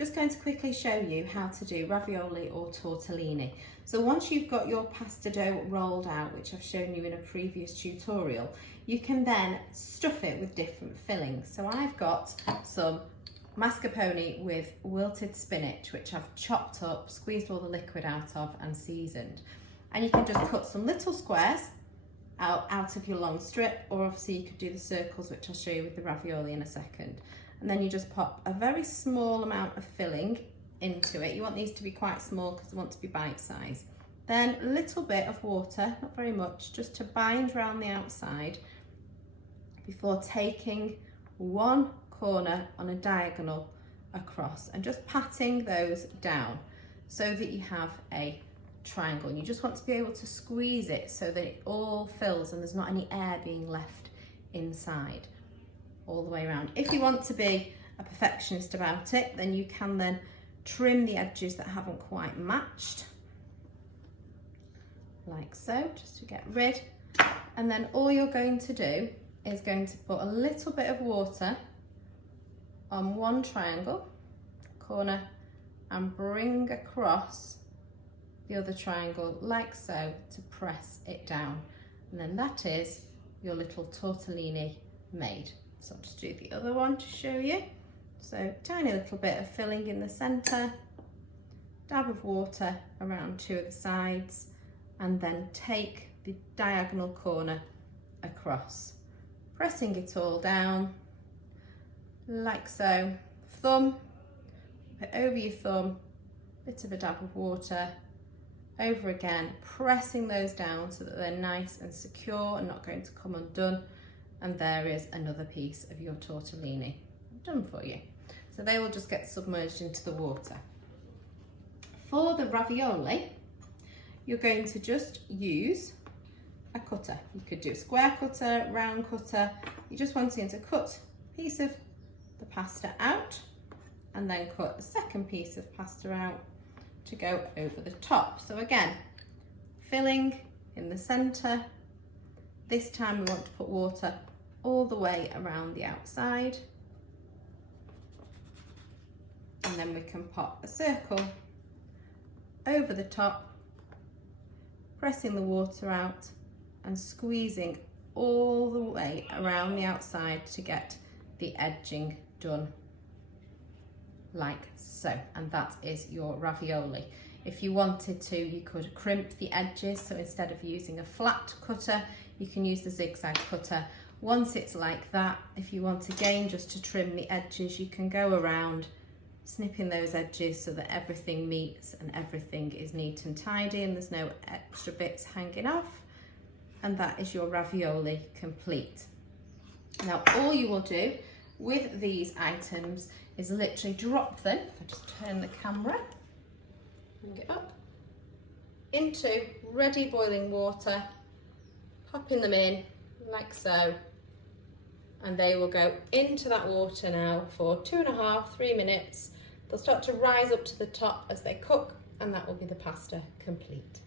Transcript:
just going to quickly show you how to do ravioli or tortellini. So once you've got your pasta dough rolled out, which I've shown you in a previous tutorial, you can then stuff it with different fillings. So I've got some mascarpone with wilted spinach, which I've chopped up, squeezed all the liquid out of and seasoned. And you can just cut some little squares out of your long strip, or obviously you could do the circles, which I'll show you with the ravioli in a second. And then you just pop a very small amount of filling into it. You want these to be quite small because they want to be bite-sized. Then a little bit of water, not very much, just to bind around the outside before taking one corner on a diagonal across and just patting those down so that you have a triangle. And you just want to be able to squeeze it so that it all fills and there's not any air being left inside all the way around. If you want to be a perfectionist about it, then you can then trim the edges that haven't quite matched, like so, just to get rid. And then all you're going to do is going to put a little bit of water on one triangle corner and bring across the other triangle like so to press it down. And then that is your little tortellini made. So I'll just do the other one to show you. So tiny little bit of filling in the centre, dab of water around two of the sides, and then take the diagonal corner across, pressing it all down like so. Thumb, put over your thumb, bit of a dab of water, over again, pressing those down so that they're nice and secure and not going to come undone. And there is another piece of your tortellini done for you. So they will just get submerged into the water. For the ravioli, you're going to just use a cutter. You could do a square cutter, round cutter. You're just wanting to cut a piece of the pasta out and then cut a second piece of pasta out to go over the top. So again, filling in the centre. This time we want to put water all the way around the outside. And then we can pop a circle over the top, pressing the water out and squeezing all the way around the outside to get the edging done like so. And that is your ravioli. If you wanted to, you could crimp the edges. So instead of using a flat cutter, you can use the zigzag cutter. Once it's like that, if you want again just to trim the edges, you can go around snipping those edges so that everything meets and everything is neat and tidy and there's no extra bits hanging off. And that is your ravioli complete. Now all you will do with these items is literally drop them, if I just turn the camera, bring it up, into ready boiling water, popping them in like so, and they will go into that water now for 2.5 to 3 minutes. They'll start to rise up to the top as they cook, and that will be the pasta complete.